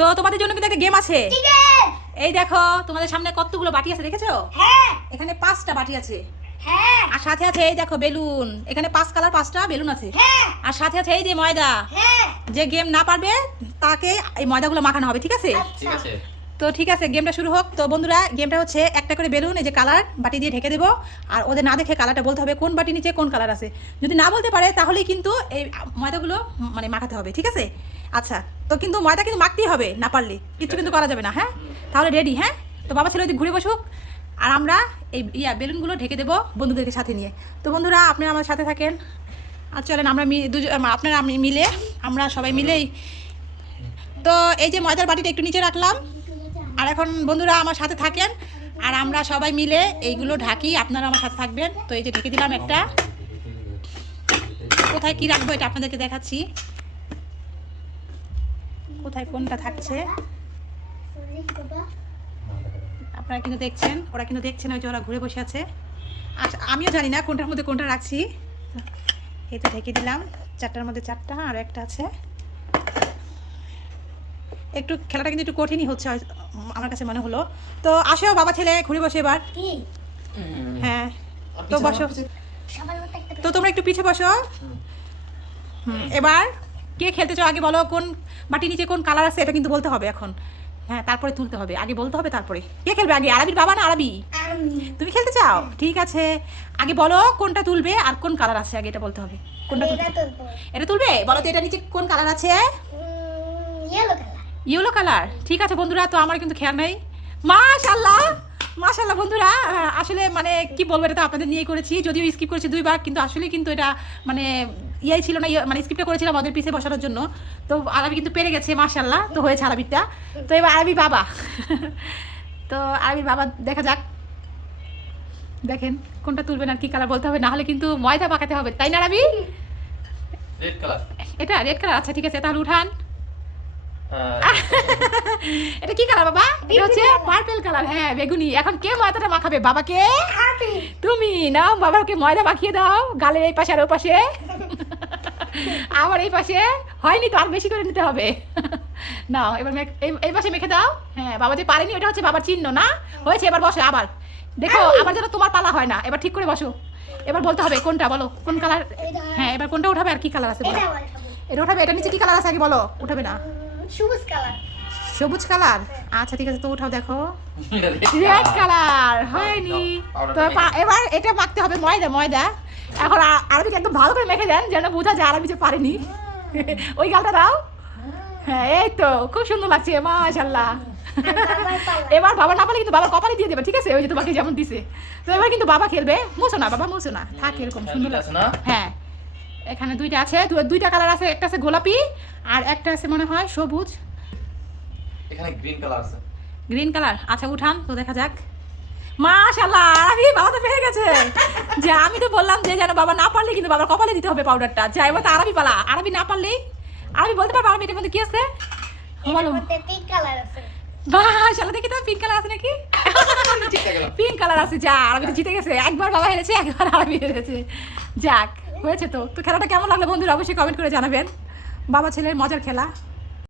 তো তোমাদের জন্য কিন্তু একটা গেম আছে। এই দেখো তোমাদের সামনে কতগুলো বাটি আছে দেখেছো? এখানে 5টা বাটি আছে। আর সাথে আছে এই দেখো বেলুন, এখানে 5 কালার 5টা বেলুন আছে। আর সাথে আছে এই যে ময়দা। যে গেম না পারবে তাকে এই ময়দাগুলো মাখানো হবে, ঠিক আছে? ঠিক আছে। তো ঠিক আছে, গেমটা শুরু হোক। তো বন্ধুরা, গেমটা হচ্ছে একটা করে বেলুন এই যে কালার বাটি দিয়ে ঢেকে দেবো। আর ওদের না দেখে কালারটা বলতে হবে কোন বাটি নিচে কোন কালার আছে। যদি না বলতে পারে তাহলেই কিন্তু এই ময়দাগুলো মানে মাখাতে হবে, ঠিক আছে? আচ্ছা, তো কিন্তু ময়দা কিন্তু মাখতেই হবে, না পারলে কিছু কিন্তু করা যাবে না। হ্যাঁ, তাহলে রেডি? হ্যাঁ, তো বাবা ছেলে ওই ঘুরে বসুক আর আমরা এই বেলুনগুলো ঢেকে দেবো বন্ধুদেরকে সাথে নিয়ে। তো বন্ধুরা, আপনারা আমার সাথে থাকেন আর চলেন আমরা আপনারা আমি মিলে আমরা সবাই মিলেই। তো এই যে ময়দার বাটিটা একটু নিচে রাখলাম। আর এখন বন্ধুরা আমার সাথে থাকেন আর আমরা সবাই মিলে এইগুলো ঢাকি, আপনারা আমার সাথে থাকবেন। তো এই যে ঢেকে দিলাম একটা। কোথায় কি রাখবো এটা আপনাদেরকে দেখাচ্ছি, কোথায় কোনটা থাকছে আপনারা কিন্তু দেখছেন, ওরা কিন্তু দেখছেন, ওই যে ওরা ঘুরে বসে আছে। আর আমিও জানি না কোনটার মধ্যে কোনটা রাখছি। এই তো ঢেকে দিলাম, 4টার মধ্যে 4টা আর একটা আছে। একটু খেলাটা কিন্তু একটু কঠিনই হচ্ছে আমার কাছে মনে হলো। তো আসো বাবা ছেলে ঘুরে বসে এবার। হ্যাঁ, তো বসো। তো তোমরা একটু পিছে বসো। এবার কে খেলতে চাও আগে বলো, কোন বাটি নিচে কোন কালার আছে এটা কিন্তু বলতে হবে এখন। হ্যাঁ, তারপরে তুলতে হবে, আগে বলতে হবে তারপরে। কে খেলবে আগে, আরবির বাবা না আরবি? তুমি খেলতে চাও? ঠিক আছে, আগে বলো কোনটা তুলবে আর কোন কালার আছে, আগে এটা বলতে হবে। কোনটা তুলবে? এটা তুলবে? বলো তো এটা নিচে কোন কালার আছে? Yellow colour. ঠিক আছে বন্ধুরা, তো আমার কিন্তু খেয়াল নেই। মাশাআল্লাহ মাশাআল্লাহ বন্ধুরা, আসলে মানে কি বলবো, এটা তো আপনাদের নিয়ে করেছি, যদিও স্কিপ করেছি 2বার, কিন্তু আসলে কিন্তু এটা মানে ইয়াই ছিল না, মানে স্কিপটা করেছিলাম ওদের পিছে বসানোর জন্য। তো আরবি কিন্তু পেরে গেছে মাশাআল্লাহ, তো হয়েছে আরবিটা। তো এবার আরবি বাবা তো আরবি বাবা দেখা যাক, দেখেন কোনটা তুলবেন আর কি কালার বলতে হবে, না হলে কিন্তু ময়দা পাকাতে হবে, তাই না আরবি? Red colour. এটা রেড কালার। আচ্ছা ঠিক আছে, তাহলে উঠান। এটা কি কালার বাবা? এটা হচ্ছে পার্পল কালার। হ্যাঁ, বেগুনি। এখন কে ময়দাটা মাখাবে? বাবাকে? তুমি নাও, বাবাকে ময়দা মাখিয়ে দাও গালের এই পাশে আর ও পাশে। আবার এই পাশে হয়নি তো, আর বেশি করে নিতে হবে। নাও এবার এই পাশে মেখে দাও। হ্যাঁ, বাবা যে পারেনি ওটা হচ্ছে বাবার চিহ্ন না। হয়েছে, এবার বসো আবার। দেখো আবার যেন তোমার পালা হয় না, এবার ঠিক করে বসো। এবার বলতে হবে কোনটা, বলো কোন কালার। হ্যাঁ, এবার কোনটা উঠাবে আর কি কালার আছে বলো। এটা উঠাবে, এটা নিচে কি কালার আছে আগে বলো। উঠাবে না? সবুজ কালার। সবুজ কালার। আচ্ছা ঠিক আছে, তো উঠাও দেখো। রেড কালার হয়নি তো। এবার এটা মাখতে হবে ময়দা। ময়দা এখন আরবিকে একদম ভালো করে মেখে দেন যেন বোঝা যায় আরবি যে পারেনি। ওই গালটা দাও। হ্যাঁ, এই তো খুব সুন্দর লাগছে মাশাআল্লাহ। এবার বাবা না পারলে কিন্তু বাবার কপালে দিয়ে দেবে, ঠিক আছে? ওই যে তোমাকে যেমন দিছে। তো এবার কিন্তু বাবা খেলবে। মুছো না বাবা, মুছো না, থাক এরকম সুন্দর লাগছে না। হ্যাঁ, এখানে 2টা আছে, 2টা কালার আছে, একটা আছে গোলাপি আর একটা আছে মনে হয় সবুজ। এখানে গ্রিন কালার আছে। Green colour. আচ্ছা উঠান তো দেখা যাক। মাশাআল্লাহ, আরবি বাবা তো পেয়ে গেছে। যে আমি তো বললাম যে যেন বাবা না পারলে কিন্তু বাবার কপালে দিতে হবে পাউডারটা। যা, এবার তো আরবি পালা। আরবি না পারলেই আরবি বলতে পারবে আরবি এটার মধ্যে কি আছে বলো। পিঙ্ক কালার আছে। মাশাআল্লাহ, দেখি তো পিঙ্ক কালার আছে নাকি? পিঙ্ক কালার আছে। যা, আরবি তো জিতে গেছে। একবার বাবা হেরেছে, একবার আরবি হেরেছে। যাক, হয়েছে তো। তো খেলাটা কেমন লাগলো বন্ধুরা অবশ্যই কমেন্ট করে জানাবেন। বাবা ছেলের মজার খেলা।